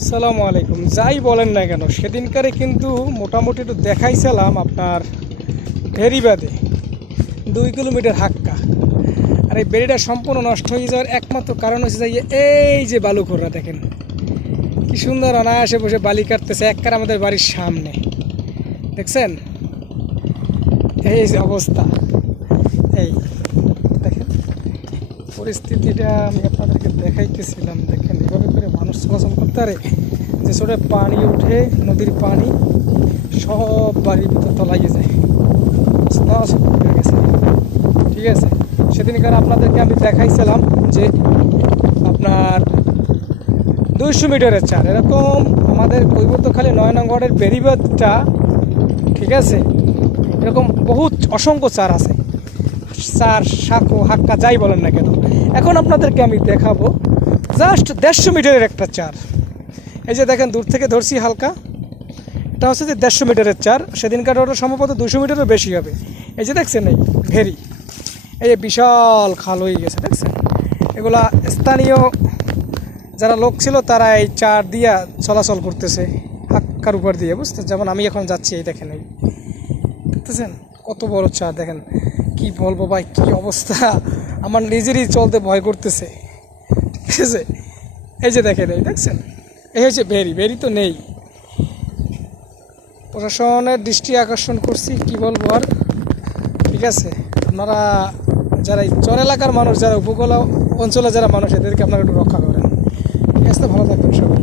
আসসালামু আলাইকুম। যাই বলেন না কেন, সেদিনকারে কিন্তু মোটামুটি একটু দেখাইছিলাম আপনার ভেরিবাদে দুই কিলোমিটার হাক্কা। আর এই বেড়িটা সম্পূর্ণ নষ্ট হয়ে যাওয়ার একমাত্র কারণ হচ্ছে যে এই যে বালুখোররা দেখেন, কি সুন্দর অনায়াসে বসে বালি কাটতেছে একবার আমাদের বাড়ির সামনে। দেখছেন? এই যে অবস্থা। এই, দেখেন, পরিস্থিতিটা আমি আপনাদেরকে দেখাইতেছিলাম দেখেন। করে মানুষ চলাচল করতে পারে, যে ছোটো পানি উঠে নদীর পানি সব বাড়ির ভিতর তলাইয়ে যায়। গেছে। ঠিক আছে? সেদিনকার আপনাদেরকে আমি দেখাইছিলাম যে আপনার দুইশো মিটারের চার এরকম আমাদের কৈবর্তখালী নয় নম্বরের বেরিবাদটা ঠিক আছে? এরকম বহুত অসংখ্য চার আছে। চার, সাঁকো, হাক্কা যাই বলেন না কেন। এখন আপনাদেরকে আমি দেখাবো জাস্ট দেড়শো মিটারের একটা চার। এই যে দেখেন, দূর থেকে ধরছি হালকা। এটা হচ্ছে যে দেড়শো মিটারের চার। সেদিনকার ওটা সম্ভবত দুশো মিটারও বেশি হবে। এই যে দেখছেন, এই ভেরি। এই যে বিশাল খাল হয়ে গেছে, দেখছেন? এগুলা স্থানীয় যারা লোক ছিল, তারা এই চার দিয়া চলাচল করতেছে, হাক্কার উপর দিয়ে বুঝতে যেমন আমি এখন যাচ্ছি, এই দেখেন, এই দেখতেছেন? কত বড় চার, দেখেন। কি বলব ভাই, কি অবস্থা? আমার নিজেরই চলতে ভয় করতেছে। ঠিক আছে? এই যে দেখে দেয় দেখছেন? এই হচ্ছে ভেরি ভেরি তো নেই। প্রশাসনের দৃষ্টি আকর্ষণ করছি, কি বলব আর? ঠিক আছে? আপনারা যারা চর এলাকার মানুষ, যারা উপকূল অঞ্চলে যারা মানুষ, এদেরকে আপনারা একটু রক্ষা করেন। ঠিক আছে? ভালো থাকবেন সবাই।